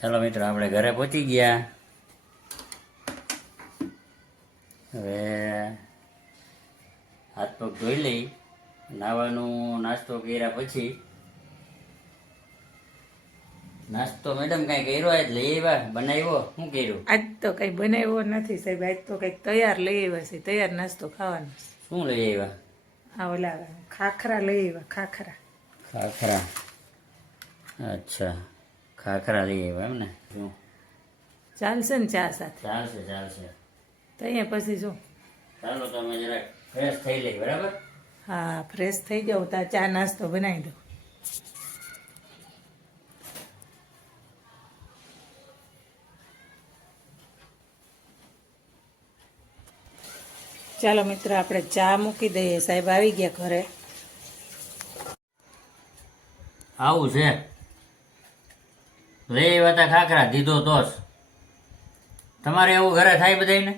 ચાલો મિત્રો આપણે ઘરે પહોંચી ગયા. હવે હાથ પગ ધોઈ લઈ નાવાનું નાસ્તો કર્યા પછી નાસ્તો મેડમ કાંઈ કર્યો આજ? લઈ આવ્યા? બનાવ્યો? શું કર્યું? આજ તો કઈ બનાવ્યો નથી સાહેબ આજ તો કંઈક તૈયાર લઈ આવ્યા છે તૈયાર નાસ્તો ખાવાનો શું લઈ આવ્યા? આ ઓલા ખાખરા લઈ આવ્યા ખાખરા. ખાખરા. અચ્છા. ખાખરા લઈ આવ્યા એમ ને? શું ચાલશે ને ચા સાથે? ચાલશે ચાલશે. તો અહીંયા પછી શું ચાલો તમે જરાક ફ્રેશ થઈ લઈ બરાબર? હા ફ્રેશ થઈ જાવ તો ચા નાસ્તો બનાવી દઉં ચાલો મિત્રો આપણે ચા મૂકી દઈએ. સાહેબ આવી ગયા ઘરે. આવું છે? લઈ વતા ખાખરા દીધો તોસ તમારે એવું ઘરે થાય બધાને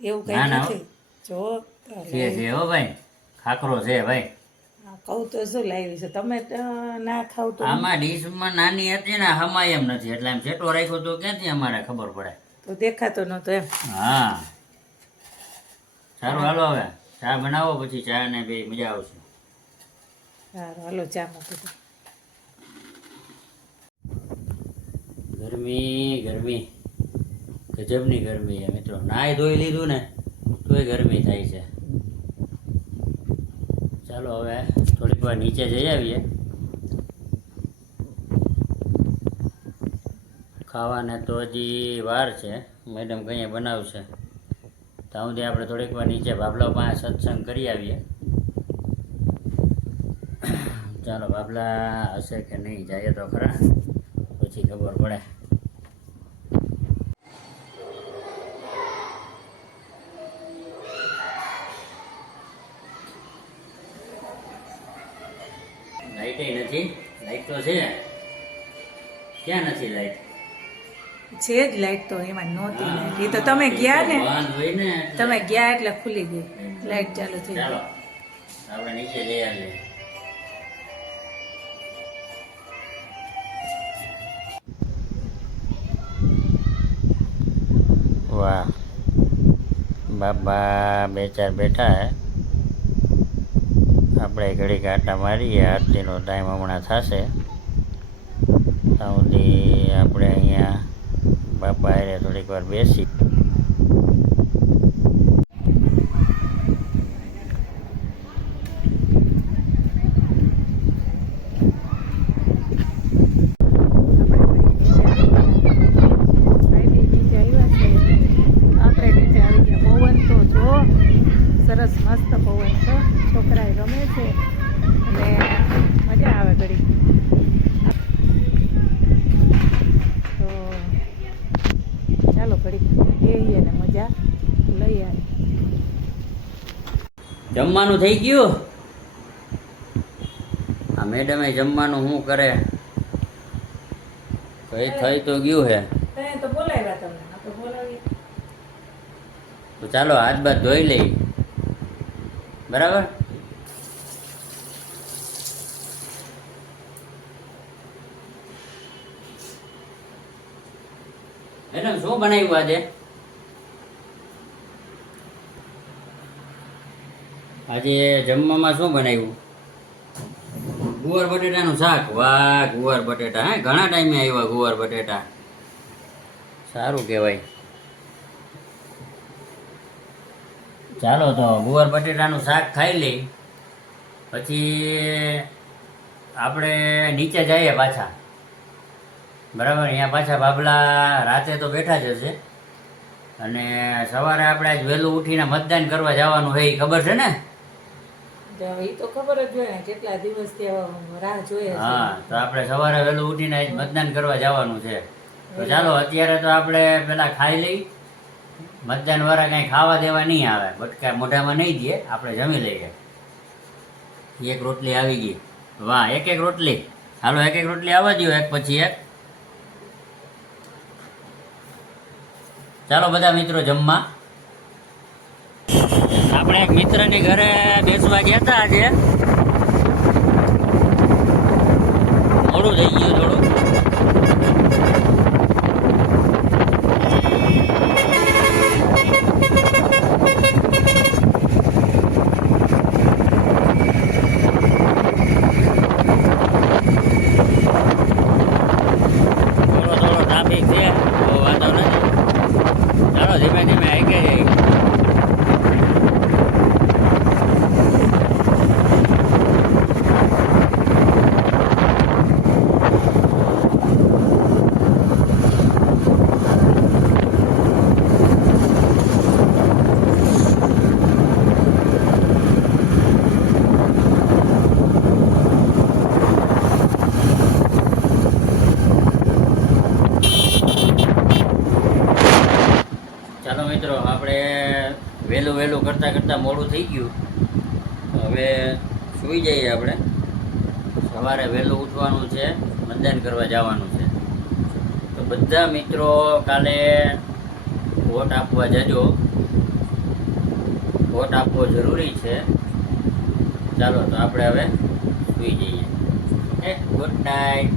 એવું કઈ નથી. જો છે છે હો ભાઈ. ખાખરો છે ભાઈ. કહું તો શું લાવી છે? તમે ના ખાવ તો આમાં ડીશમાં નાની હતી ને હમાય એમ નથી. એટલે એમ છેટો રાખ્યો તો ક્યાંથી અમારે ખબર પડે? તો દેખાતો નતો એમ. હા. સારું હાલો હવે. ચા બનાવો પછી ચા ને બે મજા આવશે. સારું હાલો ચા મૂકી ગરમી ગરમી. ગજબની ગરમી છે મિત્રો. નાય ધોઈ લીધું ને, તોય ગરમી થાય છે. ચાલો હવે થોડીક વાર નીચે જઈ આવીએ. ખાવાને તો હજી વાર છે. મેડમ કંઈ બનાવશે. ત્યાં સુધી આપણે થોડીક વાર નીચે બાબલા પાસે સત્સંગ કરી આવીએ. ચાલો બાબલા હશે કે નહીં? જઈએ તો ખરા. પછી ખબર પડે. લાઈટ નથી? લાઈટ તો છે. ક્યાં નથી લાઈટ છે જ લાઈટ તો એમાં નહોતી લાઈટ એ તો તમે ગયા ને? તમે ગયા એટલે ખુલી ગઈ. લાઈટ ચાલુ થઈ ચાલો. આપણે નીચે જઈ આવીએ. વાહ. બાબા, બે ચાર બેઠા હે. આપણે ઘડી કાંટા મારીએ, આરતીનો ટાઈમ હમણાં થશે. ત્યાં સુધી આપણે અહીંયા બાપા હારે થોડીક વાર બેસી સાહેબે નીચે આવ્યા છે આપણે નીચે આવી ગયા પવન તો જો સરસ મસ્ત પવન છે છોકરાએ રમે છે અને મજા આવે ઘડી તો ચાલો ઘડી જઈએ ને મજા લઈ આવે જમવાનું થઈ ગયું? આ મેડમે જમવાનું શું કરે? કઈ થઈ તો ગયું હે. તો બોલાવ્યા તમને આપણે બોલાવીએ તો ચાલો હાથ બાદ ધોઈ લઈ. બરાબર? મેડમ, શું બનાવ્યું આજે? આજે જમવામાં શું બનાવ્યું? ગુવાર બટેટાનું શાક. વાહ, ગુવાર બટેટા, હે? ઘણા ટાઈમે આવ્યા ગુવાર બટેટા. સારું કહેવાય. ચાલો તો ગુવાર બટેટાનું શાક ખાઈ લઈ પછી આપણે નીચે જઈએ પાછા. બરાબર? અહીંયા પાછા બાબલા રાતે તો બેઠા જ હશે. અને સવારે આપણે આજ વહેલું ઉઠીને મતદાન કરવા જવાનું હોય એ ખબર છે ને? એ તો ખબર જ હોય કેટલા દિવસથી રાહ જોઈએ છે હા તો આપણે સવારે વહેલું ઉઠીને આજ મતદાન કરવા જવાનું છે. તો ચાલો અત્યારે તો આપણે પેલા ખાઈ લઈ. મતદાન વાળા કાંઈ ખાવા દેવા નહીં આવે. બટકા મોઢામાં નહીં દે, આપણે જમી લઈએ. એક રોટલી આવી ગઈ. વાહ, એક એક રોટલી. હાલો, એક એક રોટલી આવવા દો એક પછી એક. ચાલો બધા મિત્રો જમવા. આપણે એક મિત્રની ઘરે બેસવા ગયા હતા આજે. મોડું થઈ ગયું થોડું મિત્રો આપણે વહેલું વહેલું કરતાં કરતાં મોડું થઈ ગયું. હવે સૂઈ જઈએ આપણે. સવારે વહેલું ઉઠવાનું છે મતદાન કરવા જવાનું છે. તો બધા મિત્રો કાલે વોટ આપવા જજો. વોટ આપવો જરૂરી છે. ચાલો તો આપણે હવે સૂઈ જઈએ. Good night